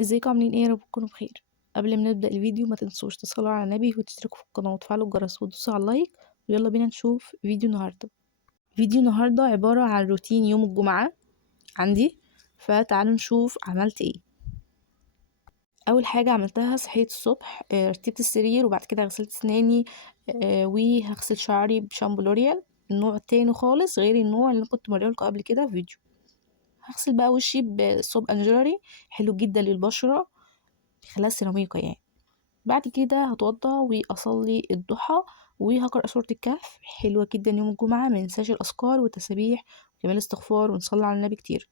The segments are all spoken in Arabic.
ازيكم عاملين ايه؟ يا رب تكونوا بخير. قبل ما نبدأ الفيديو ما تنسوش تصلوا على النبي وتشتركوا في القناة وتفعلوا الجرس وتدوسوا على اللايك. ويلا بينا نشوف فيديو النهاردة عبارة عن روتين يوم الجمعة عندي. فتعالوا نشوف عملت ايه. اول حاجة عملتها صحيت الصبح، رتبت السرير وبعد كده غسلت اسناني، وهغسل شعري بشامبو لوريال، النوع تاني خالص غير النوع اللي كنت موريهولكوا قبل كده في فيديو. هغسل بقى وشي بصوب انجلري، حلو جدا للبشرة، بيخليها سيراميكا يعني. بعد كده هتوضى واصلي الضحى وهقرا سوره الكهف، حلوه جدا يوم الجمعه. ما ننساش الاذكار والتسابيح وكمان الاستغفار ونصلي على النبي كتير.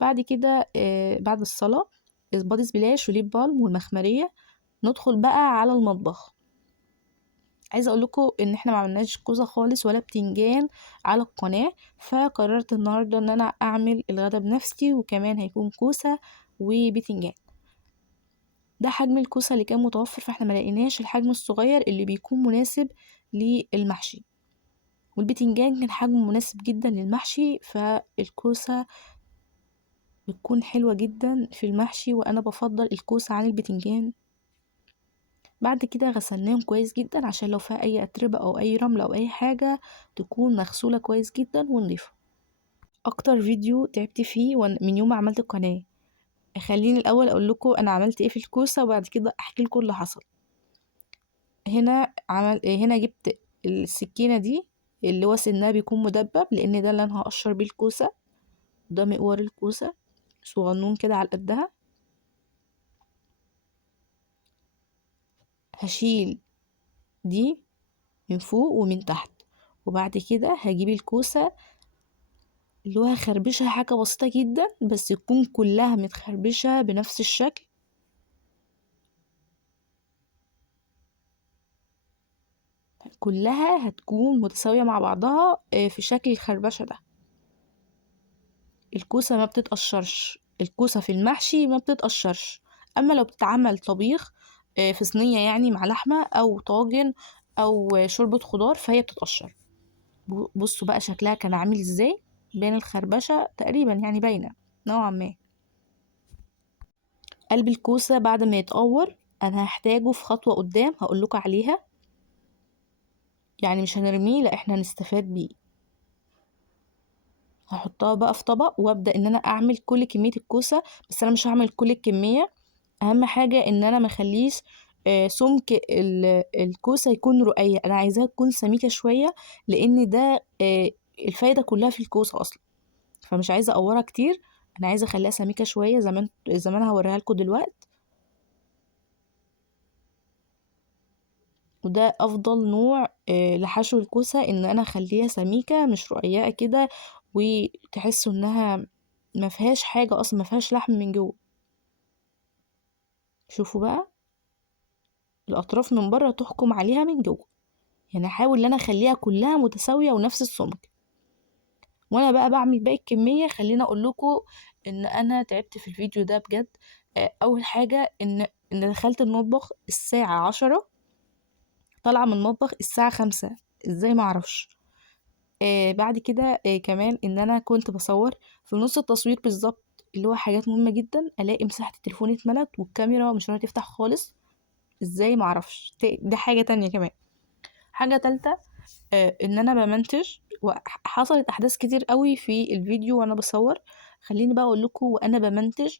بعد كده بعد الصلاه بادي سبلاش وليب بالم والمخمريه. ندخل بقى على المطبخ. عايزه اقول لكم ان احنا ما عملناش كوسه خالص ولا بتنجان على القناه، فقررت النهارده ان انا اعمل الغدا بنفسي، وكمان هيكون كوسه وبتنجان. ده حجم الكوسة اللي كان متوفر، فاحنا ملقيناش الحجم الصغير اللي بيكون مناسب للمحشي. والبتنجان كان حجمه مناسب جدا للمحشي، فالكوسة بتكون حلوة جدا في المحشي، وانا بفضل الكوسة عن البتنجان. بعد كده غسلناهم كويس جدا عشان لو فيها اي اتربة او اي رملة او اي حاجة تكون مغسولة كويس جدا ونضيفة. اكتر فيديو تعبت فيه من يوم ما عملت القناة. خليني الاول اقول لكم انا عملت ايه في الكوسة وبعد كده احكي لكم اللي حصل. هنا جبت السكينة دي اللي هو سنها بيكون مدبب، لان ده اللي انا هقشر بيه الكوسة. ده مقوار الكوسة صغنون كده على قدها. هشيل دي من فوق ومن تحت، وبعد كده هجيب الكوسة اللي هو هخربشها حاجة بسيطة جدا بس تكون كلها متخربشة بنفس الشكل. كلها هتكون متساوية مع بعضها في شكل الخربشة ده. الكوسة ما بتتقشرش، الكوسة في المحشي ما بتتقشرش. اما لو بتتعمل طبيخ في صينية يعني مع لحمة او طاجن او شوربة خضار فهي بتتقشر. بصوا بقى شكلها كان عامل ازاي، بين الخربشة تقريبا يعني باينة نوعا ما. قلب الكوسة بعد ما يتقور انا هحتاجه في خطوة قدام هقول لكم عليها، يعني مش هنرميه، لا احنا هنستفاد بيه. هحطها بقى في طبق وابدا ان انا اعمل كل كمية الكوسة، بس انا مش هعمل كل الكمية. اهم حاجة ان انا مخليش سمك الكوسة يكون رقيق، انا عايزاها تكون سميكة شوية، لان ده الفايدة كلها في الكوسة اصلا. فمش عايزة اقورها كتير، انا عايزة اخليها سميكة شوية زي ما انا هوريها لكم دلوقتي. وده افضل نوع لحشو الكوسة، ان انا اخليها سميكة مش رقيقة كده، وتحسوا انها ما فيهاش حاجة اصلا، ما فيهاش لحم من جوه. شوفوا بقى الاطراف من بره تحكم عليها من جوه، يعني احاول ان انا اخليها كلها متساويه ونفس السمك. وانا بقى بعمل باقي الكميه خليني اقول لكم ان انا تعبت في الفيديو ده بجد. اول حاجه ان دخلت المطبخ الساعه 10، طالعه من المطبخ الساعه 5، ازاي ما اعرفش. بعد كده كمان ان انا كنت بصور في نص التصوير بالظبط، اللي هو حاجات مهمه جدا، الاقي مساحه التليفون اتملت والكاميرا مش راضيه تفتح خالص، ازاي ما اعرفش. دي حاجه تانية كمان. حاجه تالتة ان انا بمنتج وحصلت احداث كتير قوي في الفيديو وانا بصور. خليني بقى اقول لكم وانا بمنتج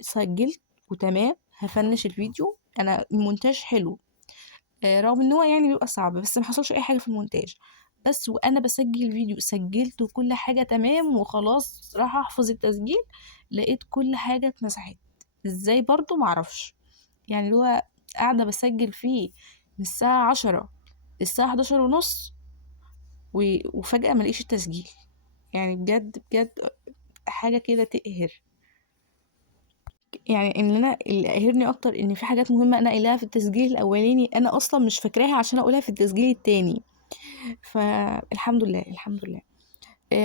سجلت وتمام هفنش الفيديو. انا المونتاج حلو رغم ان هو يعني بيبقى صعب، بس ما حصلش اي حاجه في المونتاج. بس وانا بسجل الفيديو سجلت وكل حاجه تمام وخلاص راح احفظ التسجيل، لقيت كل حاجه اتمسحت. ازاي برضو معرفش، يعني اللي هو قاعده بسجل فيه من الساعه 10 للساعه 11 ونص وفجأة ملاقيش التسجيل. يعني بجد بجد حاجة كده تقهر. يعني ان انا اللي قاهرني اكتر ان في حاجات مهمة انا قايلاها في التسجيل الاولاني انا اصلا مش فاكراها عشان اقولها في التسجيل التاني. فالحمد لله الحمد لله.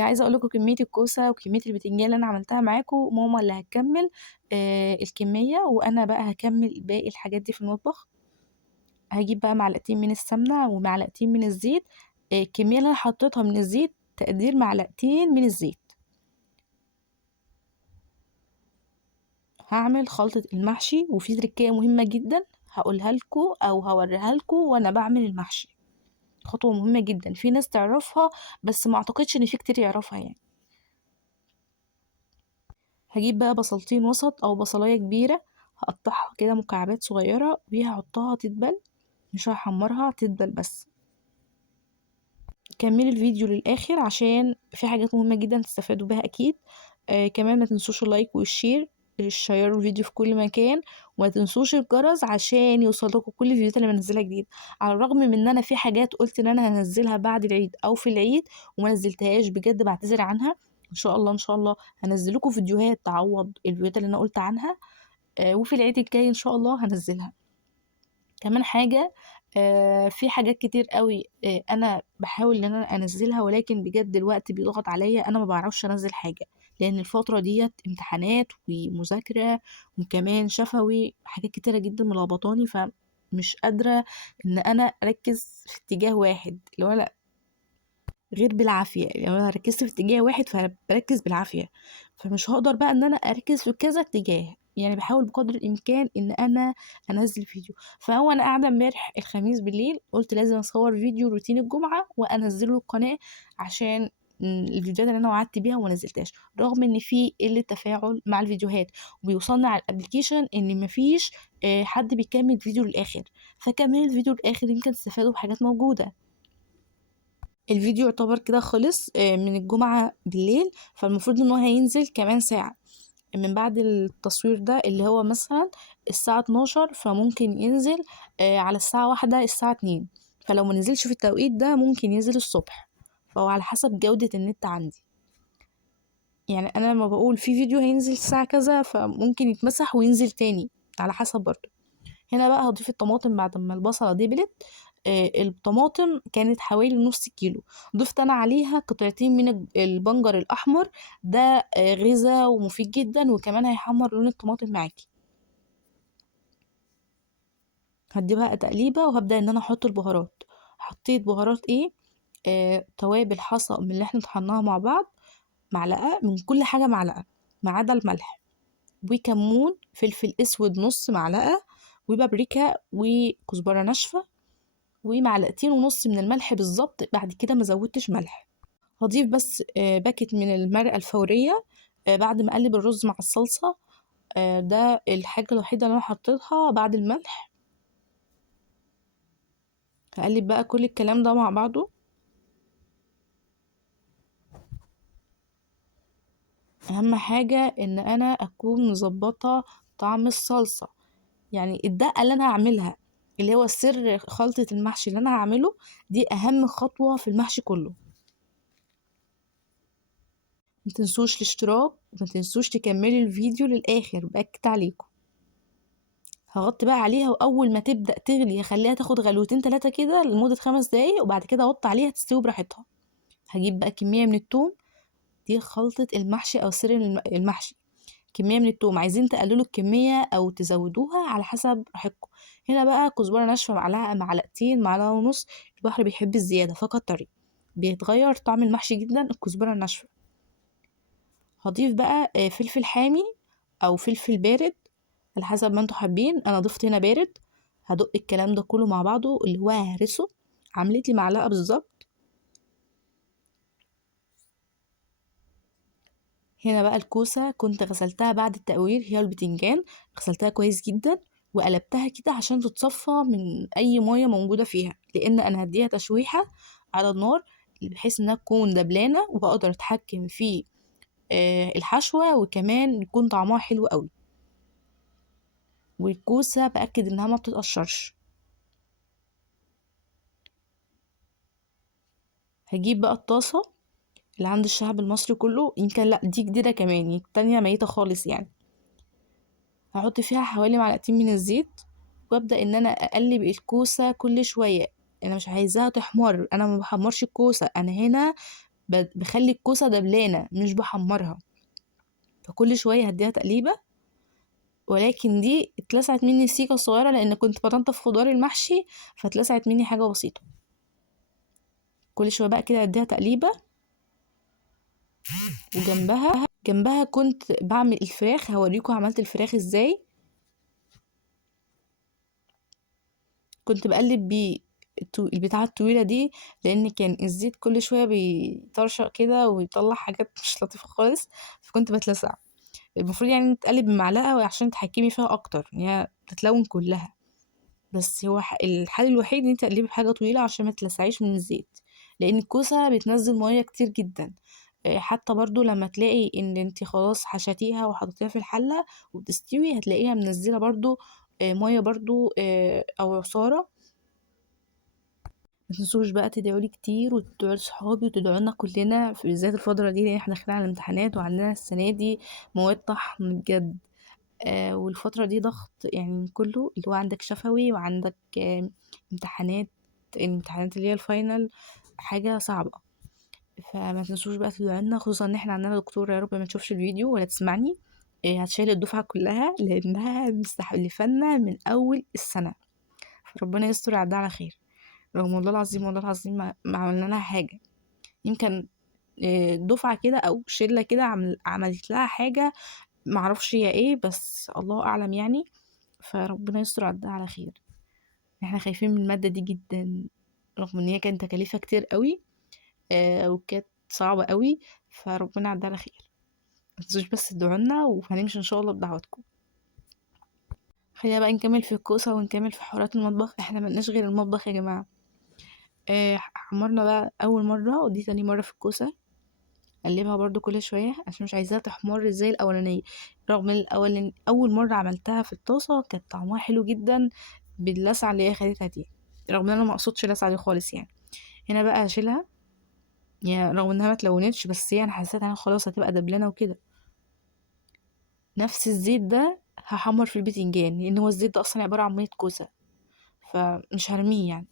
عايزه اقول لكم كميه الكوسه وكميه البتنجان اللي انا عملتها معاكم، ماما اللي هتكمل الكميه وانا بقى هكمل باقي الحاجات دي في المطبخ. هجيب بقى معلقتين من السمنه ومعلقتين من الزيت. الكميه اللي انا حطيتها من الزيت تقدير معلقتين من الزيت. هعمل خلطة المحشي، وفي تركية مهمة جدا هقولها لكم او هوريها لكم وانا بعمل المحشي. خطوة مهمة جدا، في ناس تعرفها بس ما اعتقدش ان في كتير يعرفها يعني. هجيب بقى بصلتين وسط او بصلاية كبيرة، هقطعها كده مكعبات صغيرة وهحطها تدبل، مش هحمرها، تدبل بس. كملي الفيديو للاخر عشان في حاجات مهمة جدا تستفادوا بها اكيد. كمان ما تنسوش اللايك والشير، شيروا الفيديو في كل مكان، وما تنسوش الجرس عشان يوصلكوا كل الفيديوهات اللي بنزلها جديد. على الرغم من ان انا في حاجات قلت ان انا هنزلها بعد العيد او في العيد وما نزلتهاش، بجد بعتذر عنها. ان شاء الله ان شاء الله هنزل لكم فيديوهات تعوض الفيديوهات اللي انا قلت عنها. وفي العيد الجاي ان شاء الله هنزلها. كمان حاجة، في حاجات كتير قوي انا بحاول ان انا انزلها، ولكن بجد الوقت بيضغط عليا، انا ما بعرفش انزل حاجة لان الفترة ديت امتحانات ومذاكرة وكمان شفوي، حاجات كتيرة جدا ملخبطاني، فمش قادرة ان انا اركز في اتجاه واحد، اللي هو لا، غير بالعافية. يعني انا ركزت في اتجاه واحد فبركز بالعافية، فمش هقدر بقى ان انا اركز في كذا اتجاه. يعني بحاول بقدر الامكان ان انا انزل فيديو. فهو انا قاعده امبارح الخميس بالليل قلت لازم اصور فيديو روتين الجمعه وانزله القناه، عشان الفيديوهات اللي انا وعدت بيها وما نزلتهاش، رغم ان في قله تفاعل مع الفيديوهات، وبيوصلنا على الابلكيشن ان مفيش حد بيكمل فيديو للاخر. فكمل الفيديو للاخر يمكن تستفادوا بحاجات موجوده. الفيديو يعتبر كده خلص من الجمعة بالليل، فالمفروض ان هو هينزل كمان ساعة من بعد التصوير ده، اللي هو مثلا الساعة 12، فممكن ينزل على الساعة 1 الساعة 2. فلو ما نزلش في التوقيت ده ممكن ينزل الصبح، فهو على حسب جودة النت عندي. يعني انا لما بقول في فيديو هينزل الساعة كذا فممكن يتمسح وينزل تاني، على حسب برضه. هنا بقى هضيف الطماطم بعد ما البصلة دبلت. الطماطم كانت حوالي نص كيلو، ضفت انا عليها قطعتين من البنجر الاحمر، ده غذاء ومفيد جدا، وكمان هيحمر لون الطماطم معاكي. هدي بقى تقليبه وهبدا ان انا احط البهارات. حطيت بهارات ايه؟ توابل حصى من اللي احنا طحناها مع بعض، معلقه من كل حاجه، معلقه ما عدا الملح، وكمون، فلفل اسود نص معلقه، وبابريكا وكزبره ناشفه، ومعلقتين ونص من الملح بالظبط. بعد كده ما زودتش ملح. هضيف بس باكت من المرقة الفورية بعد ما اقلب الرز مع الصلصة. ده الحاجة الوحيدة اللي انا حطيتها بعد الملح. هقلب بقى كل الكلام ده مع بعضه. اهم حاجة ان انا اكون مظبطة طعم الصلصة، يعني الدقة اللي انا هعملها، اللي هو سر خلطة المحشي اللي انا هعمله، دي اهم خطوة في المحشي كله. متنسوش الاشتراك، ومتنسوش تكملوا الفيديو للاخر، باكد عليكم. هغطي بقى عليها، واول ما تبدا تغلي هخليها تاخد غلوتين 3 كده لمده 5 دقايق، وبعد كده اوطي عليها تستوي براحتها. هجيب بقى كميه من التوم، دي خلطه المحشي او سر المحشي. كميه من التوم، عايزين تقللوا الكميه او تزودوها على حسب راحتكم. هنا بقى كزبره ناشفه معلقه، معلقتين، معلقه ونص. البحر بيحب الزياده فكتري، بيتغير طعم المحشي جدا الكزبره الناشفه. هضيف بقى فلفل حامي او فلفل بارد على حسب ما انتوا حابين، انا ضفت هنا بارد. هدق الكلام ده كله مع بعضه، اللي هو ههرسه، عملت لي معلقه بالظبط. هنا بقى الكوسه كنت غسلتها بعد التقوير، هي البتنجان، غسلتها كويس جدا وقلبتها كده عشان تتصفى من اي ميه موجوده فيها، لان انا هديها تشويحه على النار بحيث انها تكون دبلانه واقدر اتحكم في الحشوه، وكمان يكون طعمها حلو قوي. والكوسه باكد انها ما بتتقشرش. هجيب بقى الطاسه اللي عند الشعب المصري كله، يمكن لا دي جديدة كمان، التانية ميتة خالص يعني. هحط فيها حوالي معلقتين من الزيت، وابدأ ان انا اقلب الكوسة كل شوية. انا مش عايزاها تحمر، انا ما بحمرش الكوسة، انا هنا بخلي الكوسة دبلانة مش بحمرها. فكل شوية هديها تقليبة. ولكن دي اتلسعت مني السيكة الصغيرة لان كنت بتنضف خضار المحشي، فاتلسعت مني حاجة بسيطة. كل شوية بقى كده اديها تقليبة، وجنبها جنبها كنت بعمل الفراخ، هوريكم عملت الفراخ ازاي. كنت بقلب بيه البتاعة الطويلة دي، لان كان الزيت كل شوية بيطرشق كده ويطلع حاجات مش لطيفة خالص، فكنت بتلسع. المفروض يعني تقلب بمعلقة عشان تحكمي فيها اكتر ان هي تتلون كلها، بس هو الحل الوحيد ان انت تقلبي بحاجة طويلة عشان ما تلسعيش من الزيت، لان الكوسة بتنزل مية كتير جدا. حتى برضو لما تلاقي ان انت خلاص حشتيها وحطيتيها في الحلة وبتستوي، هتلاقيها منزلة برضو مية برضو او عصارة. متنسوش بقى تدعولي كتير وتدعوا لصحابي وتدعولنا كلنا في بالذات الفترة دي، لان احنا داخلين على الامتحانات وعندنا السنة دي مواد طحن بجد. والفترة دي ضغط يعني من كله، اللي هو عندك شفوي وعندك امتحانات، الامتحانات اللي هي الفاينل، حاجة صعبة. فما تنسوش بقى تدعولنا، خصوصا ان احنا عندنا دكتورة يا رب ما تشوفش الفيديو ولا تسمعني، هتشيل الدفعة كلها لانها مستحلفانا من اول السنة، فربنا يستر يعدها على خير. رغم والله العظيم والله العظيم ما عملنا لها حاجة. يمكن دفعة كده او شلة كده عملت لها حاجة، معرفش هي ايه، بس الله اعلم يعني. فربنا يستر عدها على خير. احنا خايفين من المادة دي جدا، رغم ان هي كانت تكاليفها كتير قوي وكانت صعبة قوي، فربنا عدها على خير. متنسوش بس تدعولنا، وهنمشي ان شاء الله بدعواتكم. خلينا بقى نكمل في الكوسة ونكمل في حوارات المطبخ، احنا ملناش غير المطبخ يا جماعة. حمرنا بقى اول مرة ودي تاني مرة في الكوسة، اقلبها برضو كل شويه عشان مش عايزاها تحمر زي الاولانيه. رغم ان اول مره عملتها في الطاسه كانت طعمها حلو جدا باللسعه اللي هي خدتها دي، رغم ان انا ما اقصدش اللسعه دي خالص يعني. هنا بقى هشيلها، يعني رغم انها ما اتلونتش بس هي انا حسيت انها خلاص هتبقى دبلانه وكده. نفس الزيت ده هحمر في البتنجان، لان هو الزيت ده اصلا عباره عن ميه كوسه، فمش هرميه يعني.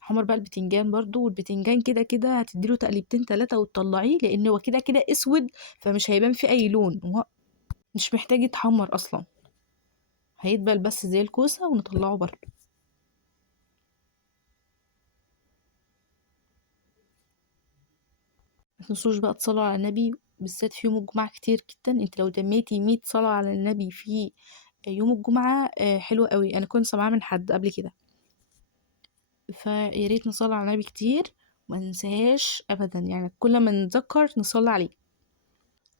حمر بقى البتنجان برضو، والبتنجان كده كده هتديله تقليبتين 3 وتطلعيه، لان هو كده كده اسود، فمش هيبان فيه اي لون، هو مش محتاج يتحمر اصلا، هيدبل بس زي الكوسة ونطلعه بره. متنسوش بقى تصلوا على النبي، بالذات في يوم الجمعة كتير جدا. انت لو تميتي 100 صلاة على النبي في يوم الجمعة حلو قوي، انا كنت سامعاه من حد قبل كده. فياريت نصلي على النبي كتير، وما ننساهاش ابدا، يعني كل ما نتذكر نصلي عليه.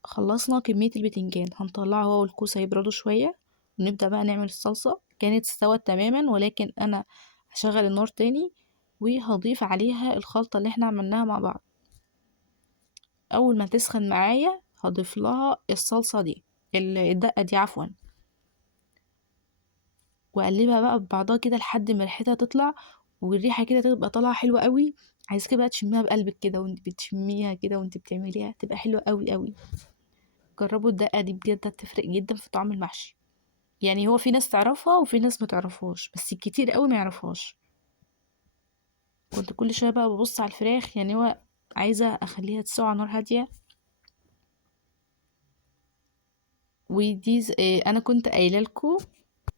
خلصنا كمية البتنجان، هنطلعه هو والكوسة يبردوا شوية، ونبدأ بقى نعمل الصلصة. كانت استوت تماما، ولكن انا هشغل النار تاني وهضيف عليها الخلطة اللي احنا عملناها مع بعض. اول ما تسخن معايا هضيف لها الصلصة دي، الدقة دي عفوا، واقلبها بقى ببعضها كده لحد ما ريحتها تطلع، والريحة كده تبقى طالعة حلوة قوي. عايز كده بقى تشميها بقلبك كده، وانت بتشميها كده وانت بتعمليها تبقى حلوة قوي قوي. جربوا الدقة دي بجد، هتفرق جدا في طعم المحشي. يعني هو في ناس تعرفها وفي ناس ما تعرفهاش، بس كتير قوي ما يعرفهاش. كنت كل شوية بقى ببص على الفراخ، يعني هو عايزة اخليها تسوي على نار هادية. ودي انا كنت قايله لكم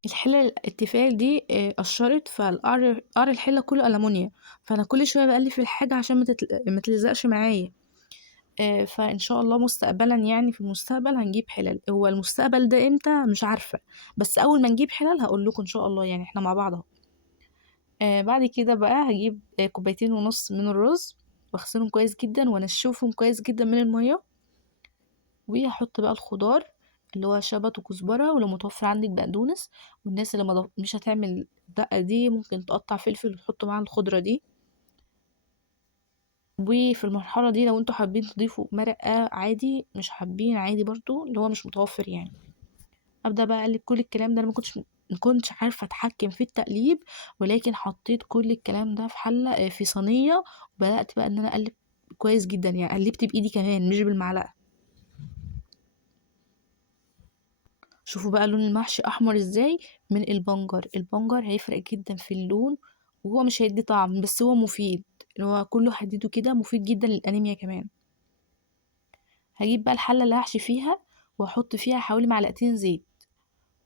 الحله التيفال دي قشرت، فالقعر الحله كله ألمونيا، فانا كل شويه بقلب في الحاجه عشان ما تلزقش معايا. فان شاء الله مستقبلا، يعني في المستقبل هنجيب حلل. هو المستقبل ده امتى مش عارفه، بس اول ما نجيب حلل هقول لكم ان شاء الله، يعني احنا مع بعض اهو. بعد كده بقى هجيب كوبايتين ونص من الرز، واغسلهم كويس جدا وانشفهم كويس جدا من الميه، وهحط بقى الخضار اللي هو شبت وكزبرة، ولو متوفر عندك بقدونس. والناس اللي مش هتعمل الدقة دي ممكن تقطع فلفل وتحط معاها الخضرة دي. وفي المرحلة دي لو انتوا حابين تضيفوا مرقة عادي، مش حابين عادي برضو، اللي هو مش متوفر يعني. ابدأ بقى اقلب كل الكلام ده. انا ما كنتش عارفة اتحكم في التقليب، ولكن حطيت كل الكلام ده في حلة في صينية، وبدأت بقى ان انا اقلب كويس جدا، يعني قلبت بايدي كمان مش بالمعلقة. شوفوا بقى لون المحشي احمر ازاي من البنجر. البنجر هيفرق جدا في اللون، وهو مش هيدي طعم بس هو مفيد، اللي هو كله حديده كده مفيد جدا للانيميا كمان. هجيب بقى الحله اللي هحشي فيها، واحط فيها حوالي معلقتين زيت،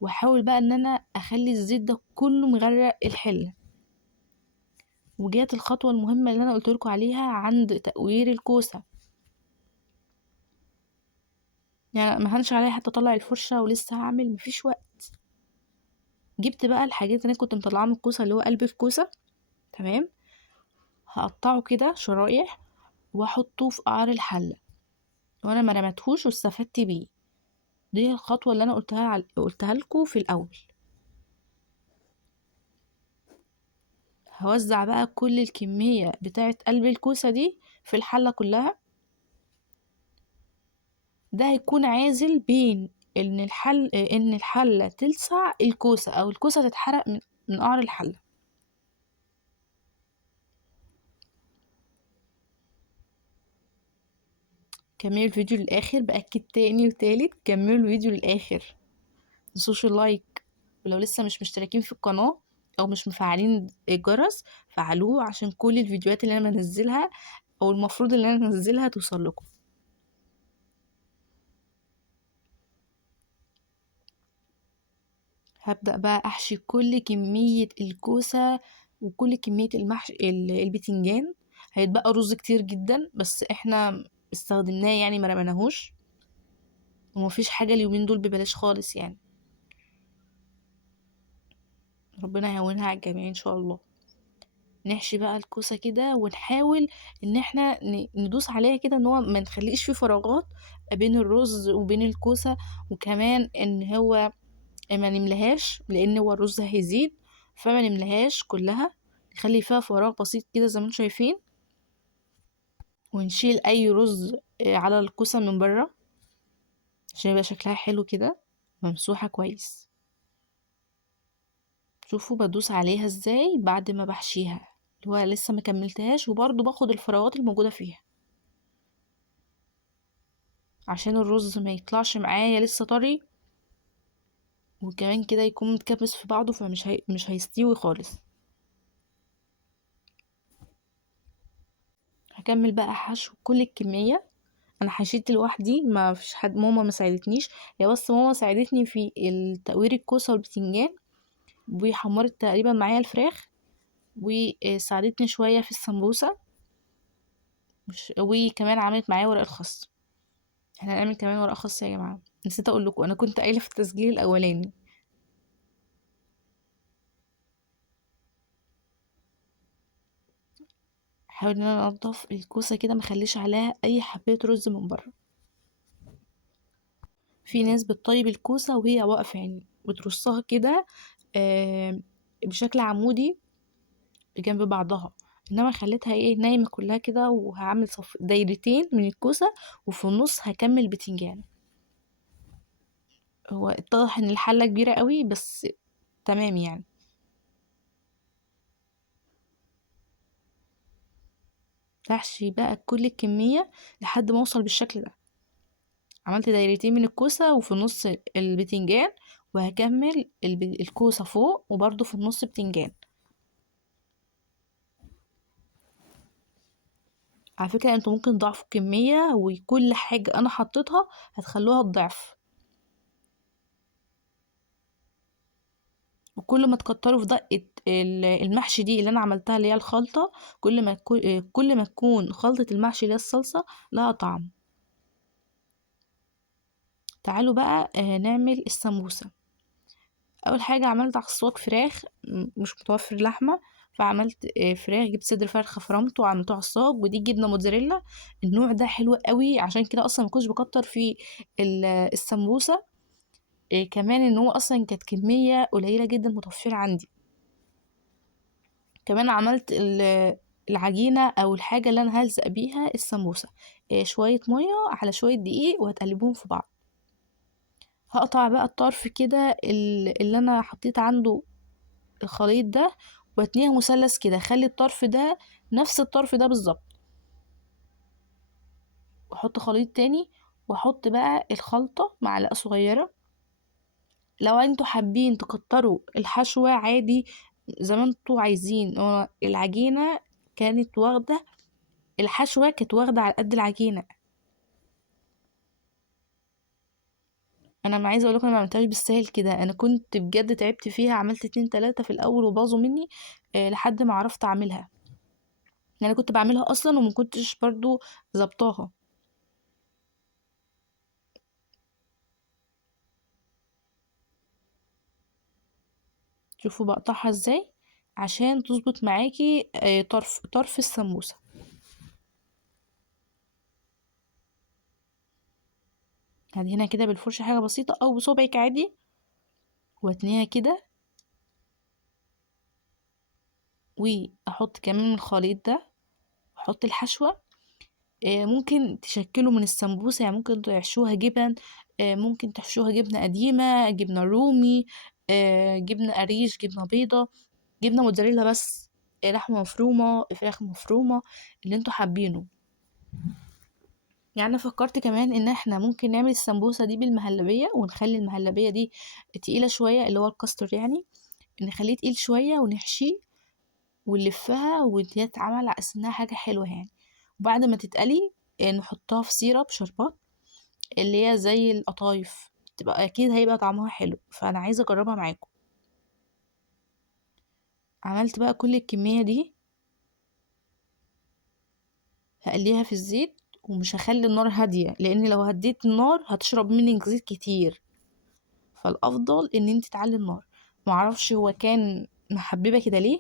واحاول بقى ان انا اخلي الزيت ده كله مغرق الحله. وجات الخطوه المهمه اللي انا قلت لكم عليها عند تقوير الكوسه. يعني ما هنش عليا حتى اطلع الفرشه ولسه هعمل، مفيش وقت. جبت بقى الحاجات اللي انا كنت مطلعاها من الكوسه، اللي هو قلب الكوسه. تمام. هقطعه كده شرايح واحطه في قعر الحله، وانا ما رمتهوش واستفدت بيه. دي الخطوه اللي انا قلتها لكم في الاول. هوزع بقى كل الكميه بتاعه قلب الكوسه دي في الحله كلها. ده هيكون عازل بين ان الحله تلسع الكوسه او الكوسه تتحرق من قعر الحله. كملوا الفيديو للاخر، باكد تاني وتالت كملوا الفيديو للاخر. متنسوش اللايك، ولو لسه مش مشتركين في القناه او مش مفعلين الجرس فعلوه، عشان كل الفيديوهات اللي انا بنزلها او المفروض اللي انا انزلها توصل لكم. هبدأ بقى احشي كل كمية الكوسة وكل كمية البتنجان. هيتبقى رز كتير جدا، بس احنا استخدمناه يعني ما رميناهوش، ومفيش حاجة اليومين دول ببلاش خالص يعني. ربنا يهونها على الجميع ان شاء الله. نحشي بقى الكوسة كده ونحاول ان احنا ندوس عليها كده، ان هو ما نخليش فيه فراغات بين الرز وبين الكوسة. وكمان ان هو ما نملهاش، لان هو الرز هيزيد، فما نملهاش كلها، نخلي فيها فراغ بسيط كده زي ما انتم شايفين. ونشيل اي رز على الكوسة من بره، عشان يبقى شكلها حلو كده ممسوحة كويس. شوفوا بدوس عليها ازاي بعد ما بحشيها، اللي هو لسه ما كملتهاش، وبرضو باخد الفراغات الموجودة فيها عشان الرز ما يطلعش معايا لسه طري، وكمان كده يكون متكبس في بعضه، مش هيستوي خالص. هكمل بقى حشو كل الكمية. انا حشيت لوحدي، ما فيش حد، ماما ما ساعدتنيش. هي بس ماما ساعدتني في التقوير الكوسة والبتنجان، وحمرت تقريبا معايا الفراخ، وساعدتني شوية في السمبوسة، وكمان عملت معايا ورق الخاص. احنا هنعمل كمان ورق خاص يا جماعة، نسيت اقول لكم، انا كنت قايلة في التسجيل الاولاني. حاول ان انا انضف الكوسة كده، ما اخليش عليها اي حباية رز من بره. في ناس بتطيب الكوسة وهي واقفة، يعني بترصها كده بشكل عمودي جنب بعضها، انما خليتها ايه نايمة كلها كده. وهعمل دايرتين من الكوسة، وفي النص هكمل بتنجان. هو اتضح ان الحلة كبيرة قوي، بس تمام يعني. هحشي بقى كل الكمية لحد ما اوصل بالشكل ده. عملت دايرتين من الكوسة وفي النص البتنجان، وهكمل الكوسة فوق وبرضو في النص بتنجان. على فكرة انتوا ممكن تضعفوا الكمية، وكل حاجة انا حطيتها هتخلوها الضعف. وكل ما تكتروا في دقة المحشي دي اللي انا عملتها، اللي هي الخلطة، كل ما تكون خلطة المحشي اللي هي الصلصة لها طعم. تعالوا بقى نعمل السمبوسة. اول حاجة عملت عصاق فراخ، مش متوفر لحمة، فعملت فراخ، جبت صدر فرخة فرمته وعملته عصاق، ودي جبنة موتزاريلا. النوع ده حلو قوي، عشان كده اصلا ما كنتش بكتر في السمبوسة. كمان ان هو اصلا كانت كمية قليلة جدا متوفرة عندي. كمان عملت العجينة او الحاجة اللي انا هلزق بيها السمبوسة. شوية مية على شوية دقيق وهتقلبوهم في بعض. هقطع بقى الطرف كده اللي انا حطيت عنده الخليط ده، واتنيها مثلث كده، خلي الطرف ده نفس الطرف ده بالظبط. واحط خليط تاني، واحط بقى الخلطة معلقة صغيرة. لو انتوا حابين تكتروا الحشوة عادي زي ما انتوا عايزين. العجينة كانت واخدة، الحشوة كانت واخدة على قد العجينة. انا ما عايزه اقول لكم، انا ما عملتهاش بالسهل كده، انا كنت بجد تعبت فيها، عملت 2 3 في الاول وباظوا مني لحد ما عرفت اعملها. يعني انا كنت بعملها اصلا وما كنتش برضو ظبطاها. شوفوا بقطعها ازاي عشان تظبط معاكي طرف السمبوسة. هدهنها كده بالفرشة حاجة بسيطة او بصبعك عادي، واتنيها كده، واحط كمان الخليط ده، واحط الحشوة. ممكن تشكلوا من السمبوسة، يعني ممكن تحشوها جبن، ممكن تحشوها جبنة قديمة، جبنة رومي، جبنة قريش، جبنة بيضة، جبنة موتزاريلا، بس لحمة مفرومة، فراخ مفرومة، اللي انتوا حابينه. يعني انا فكرت كمان ان احنا ممكن نعمل السمبوسة دي بالمهلبية، ونخلي المهلبية دي تقيلة شوية، اللي هو الكاستر يعني، نخليه تقيل شوية ونحشيه ونلفها ودي تتعمل على أساس انها حاجة حلوة يعني. وبعد ما تتقلي نحطها في سيرب شربات، اللي هي زي القطايف، تبقى اكيد هيبقى طعمها حلو، فانا عايزة اجربها معاكم. عملت بقى كل الكمية دي، هقليها في الزيت، ومش هخلي النار هادية، لان لو هديت النار هتشرب منك زيت كتير، فالافضل ان انت تعلي النار. معرفش هو كان محببة كده ليه،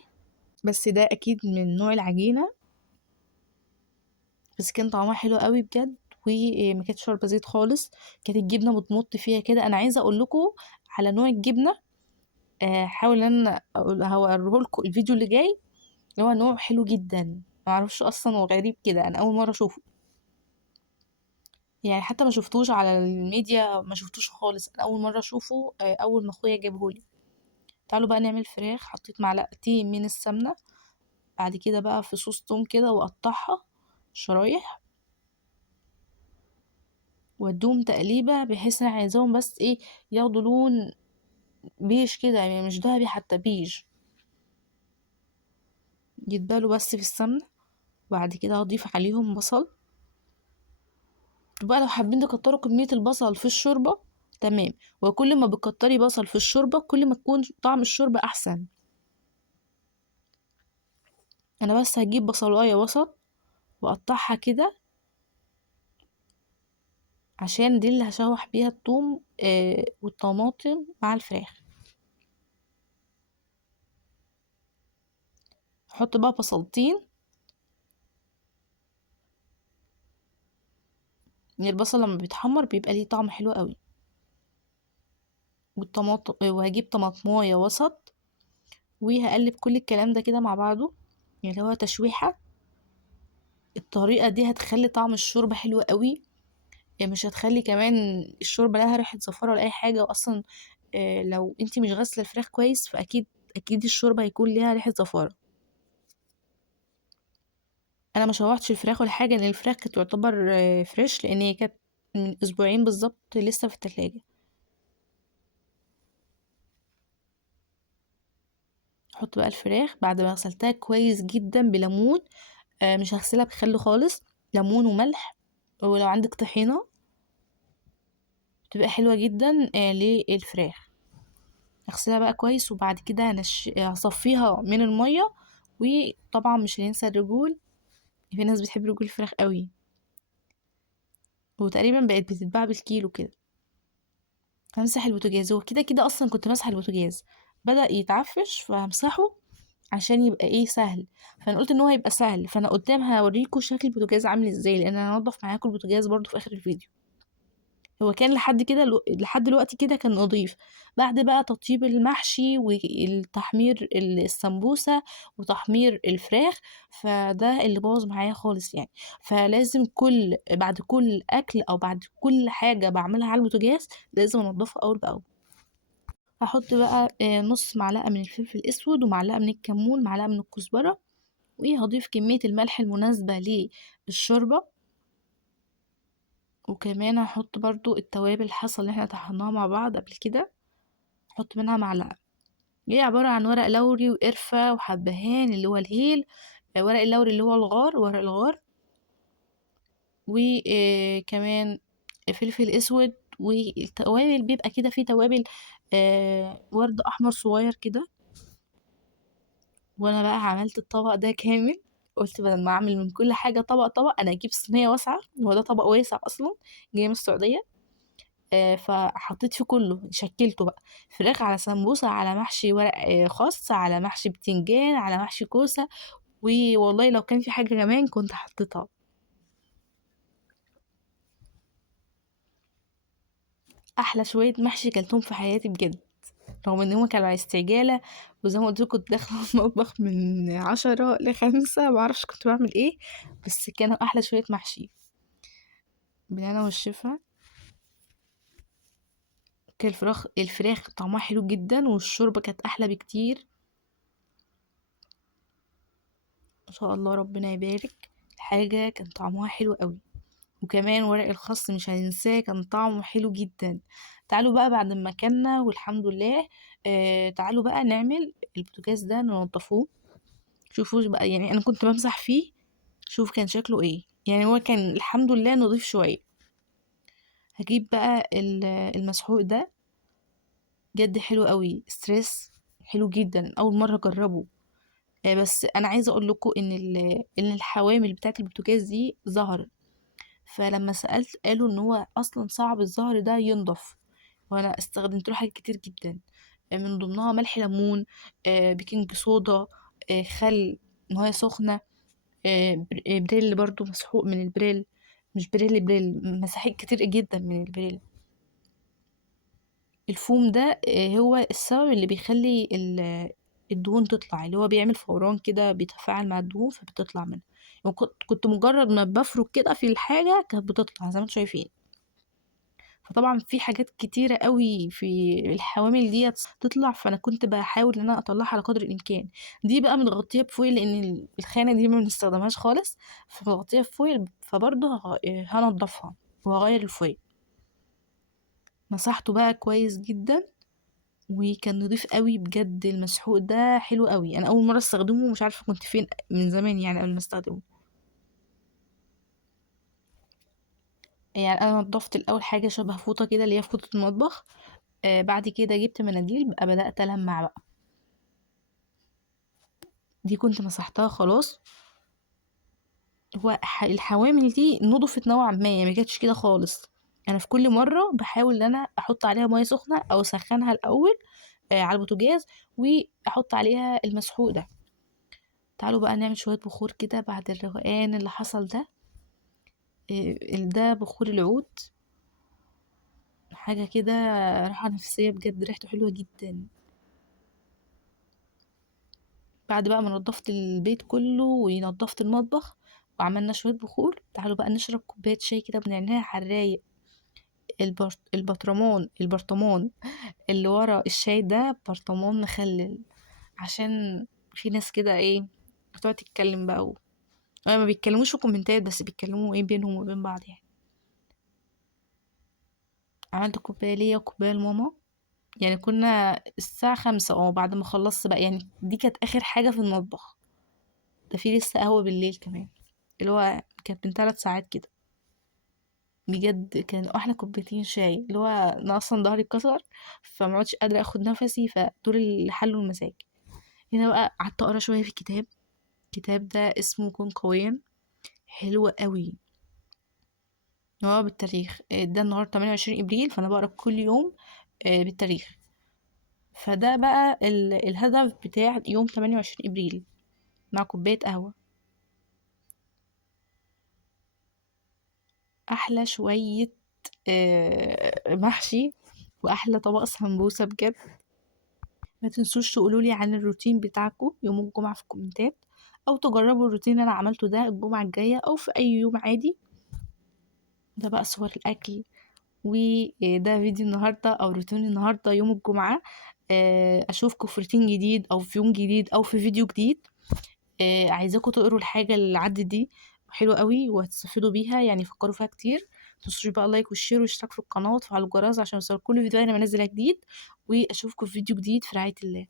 بس ده اكيد من نوع العجينة، بس كان طعمها حلو قوي بجد. وما كانتش شاربة زيت خالص، كانت الجبنة بتمط فيها كده. انا عايزة اقول لكم على نوع الجبنة، هحاول ان انا هوريه لكم الفيديو اللي جاي. هو نوع حلو جدا، معرفش اصلا، هو غريب كده، انا اول مرة اشوفه، يعني حتى ما شفتوش على الميديا، ما شفتوش خالص، انا اول مرة اشوفه، اول ما اخويا جابهولي. تعالوا بقى نعمل فراخ. حطيت معلقتين من السمنة، بعد كده بقى في صوص توم كده، واقطعها شرايح، وادوهم تقليبة، بحيث انا عايزاهم بس ايه، ياخدوا لون بيج كده، يعني مش دهبي، حتى بيج، يتبالوا بس في السمنة. وبعد كده هضيف عليهم بصل. بقى لو حابين تكتروا كمية البصل في الشوربة تمام، وكل ما بتكتري بصل في الشوربة كل ما تكون طعم الشوربة احسن. انا بس هجيب بصلاية وسط واقطعها كده، عشان دي اللي هشوح بيها الثوم والطماطم مع الفراخ. احط بقى بصلتين، من البصل لما بيتحمر بيبقى ليه طعم حلو قوي. والطماطم، وهجيب طماطمايه وسط، وهقلب كل الكلام ده كده مع بعضه، يعني اللي هو تشويحة. الطريقة دي هتخلي طعم الشوربة حلو قوي، يعني مش هتخلي كمان الشوربة لها ريحة زفارة ولا أي حاجة. وأصلا لو انتي مش غاسلة الفراخ كويس، فأكيد أكيد الشوربة هيكون ليها ريحة زفارة. أنا ما شوحتش الفراخ ولا حاجة، لأن الفراخ كانت تعتبر فريش، لأن هي كانت من أسبوعين بالظبط لسه في التلاجة. احط بقى الفراخ بعد ما غسلتها كويس جدا بليمون، مش هغسلها بخل خالص، ليمون وملح، ولو عندك طحينة بتبقى حلوة جدا للفراخ. اغسلها بقى كويس، وبعد كده هصفيها من المية. وطبعا مش هننسى الرجول، في ناس بتحب رجول الفراخ قوي، وتقريبا بقت بتتباع بالكيلو كده. همسح البوتاجاز، هو كده كده اصلا كنت مسح البوتاجاز، بدأ يتعفش فهمسحه عشان يبقى ايه سهل. فانا قلت ان هو هيبقى سهل، فانا قدام هوريكم شكل البوتاجاز عامل ازاي، لان انا هنضف معاكم البوتاجاز برضو في اخر الفيديو. هو كان لحد كده لحد دلوقتي كده كان نضيف. بعد بقى تطيب المحشي والتحمير السمبوسة وتحمير الفراخ، فده اللي بوظ معايا خالص يعني. فلازم بعد كل اكل او بعد كل حاجة بعملها على البوتاجاز لازم انضفها اول باول. هحط بقى نص معلقة من الفلفل الاسود، ومعلقة من الكمون، معلقة من الكزبرة، وهضيف كمية الملح المناسبة للشوربة. وكمان هحط برضو التوابل الحصى اللي احنا طحناها مع بعض قبل كده، احط منها معلقة. هي عبارة عن ورق لوري وقرفة وحبهان اللي هو الهيل، ورق اللوري اللي هو ورق الغار، وكمان فلفل اسود. والتوابل بيبقى كده فيه توابل ورد احمر صغير كده. وانا بقى عملت الطبق ده كامل، قلت بدل ما اعمل من كل حاجة طبق طبق، انا اجيب صينية واسعة، هو ده طبق واسع اصلا جاي من السعودية. فحطيت فيه كله، شكلته بقى فراخ على سمبوسة على محشي ورق خاص على محشي بتنجان على محشي كوسة، والله لو كان في حاجة كمان كنت حطيتها. احلى شوية محشي كلتهم في حياتي بجد، رغم ان هما كانوا على استعجالة، وزي ما قلت كنت داخلة المطبخ من 10 ل5، معرفش كنت بعمل ايه، بس كانوا احلى شوية محشي بالهنا والشفا. كان الفراخ طعمها حلو جدا، والشوربة كانت احلى بكتير، ما شاء الله ربنا يبارك. الحاجة كان طعمها حلو قوي، وكمان ورق الخس مش هننساه، كان طعمه حلو جدا. تعالوا بقى بعد ما كلنا والحمد لله، تعالوا بقى نعمل البوتاجاز ده ننضفوه. شوفوا بقى، يعني انا كنت بمسح فيه، شوف كان شكله ايه، يعني هو كان الحمد لله نضيف شوية. هجيب بقى المسحوق ده، جد حلو قوي، ستريس حلو جدا، اول مرة اجربه. بس انا عايزه اقول لكم ان الحوامل بتاعت البوتاجاز دي ظهر، فلما سألت قالوا ان هو اصلا صعب الزهر ده ينضف، وانا استخدمت له حاجات كتير جدا، من ضمنها ملح ليمون، بيكنج صودا، خل، ميه سخنه، بريل برضو مسحوق من البريل، مش بريل مساحيق كتير جدا من البريل. الفوم ده هو السبب اللي بيخلي الدهون تطلع، اللي هو بيعمل فوران كده بيتفاعل مع الدهون فبتطلع منه. كنت مجرد ما بفرك كده في الحاجة كانت بتطلع زي ما انتم شايفين. فطبعا في حاجات كتيرة قوي في الحوامل دي تطلع، فانا كنت بحاول ان انا اطلعها على قدر الامكان. دي بقى متغطية بفويل لان الخانة دي ما بنستخدمهاش خالص، فمتغطية بفويل، فبرضه هنضفها وهغير الفويل. مسحته بقى كويس جدا، وكان نضيف قوي بجد، المسحوق ده حلو قوي، انا اول مرة استخدمه ومش عارفة كنت فين من زمان يعني قبل ما استخدمه. يعني انا نضفت الاول حاجة شبه فوطة كده اللي هي فوطة المطبخ، بعد كده جبت مناديل بقى، بدأت ألمع بقى. دي كنت مسحتها خلاص. هو الحوامل دي نضفت نوعا ما، يعني ما كانتش كده خالص. انا في كل مره بحاول ان انا احط عليها ميه سخنه او اسخنها الاول على البوتاجاز، واحط عليها المسحوق ده. تعالوا بقى نعمل شويه بخور كده بعد الروقان اللي حصل ده. ده بخور العود، حاجه كده راحه نفسيه بجد، ريحته حلوه جدا. بعد بقى ما نضفت البيت كله ونضفت المطبخ وعملنا شويه بخور، تعالوا بقى نشرب كوبايه شاي كده بنعناع على الرايق. البرطمان اللي ورا الشاي ده برطمان مخلل، عشان في ناس كده ايه بتقعد تتكلم بقى ما بيتكلموش في كومنتات، بس بيتكلموا ايه بينهم وبين بعض يعني. عملت كوباية ليا وكوباية لماما، يعني كنا الساعة 5 بعد ما خلصت بقى، يعني دي كانت آخر حاجة في المطبخ. ده في لسه قهوة بالليل كمان، اللي هو كانت من 3 ساعات كده. بجد كانوا أحلى كوبايتين شاي، اللي هو أنا أصلا ضهري اتكسر، فمعودش قادرة أخد نفسي، فدول اللي حلوا المزاج. هنا بقى قعدت اقرا شويه في الكتاب ده اسمه كن قويا، حلو قوي. هو بالتاريخ، ده النهارده 28 ابريل، فانا بقرا كل يوم بالتاريخ. فده بقى الهدف بتاع يوم 28 ابريل، مع كوبايه قهوه، احلى شويه محشي، واحلى طبق سمبوسه بجد. ما تنسوش تقولولي عن الروتين بتاعكم يوم الجمعه في الكومنتات، او تجربوا الروتين اللي انا عملته ده الجمعه الجايه او في اي يوم عادي. ده بقى صور الاكل، وده فيديو النهاردة أو روتين النهاردة يوم الجمعة. أشوفكم في روتين جديد أو في يوم جديد أو في فيديو جديد. عايزاكم تقروا الحاجة اللي عدت دي، حلوة قوي وهتستفيدوا بيها، يعني فكروا فيها كتير. متنسوش بقى لايك والشير والاشتراك في القناة وتفعلوا الجرس عشان يوصلك كل فيديو أنا منزلها جديد. وأشوفكم في فيديو جديد، في رعاية الله.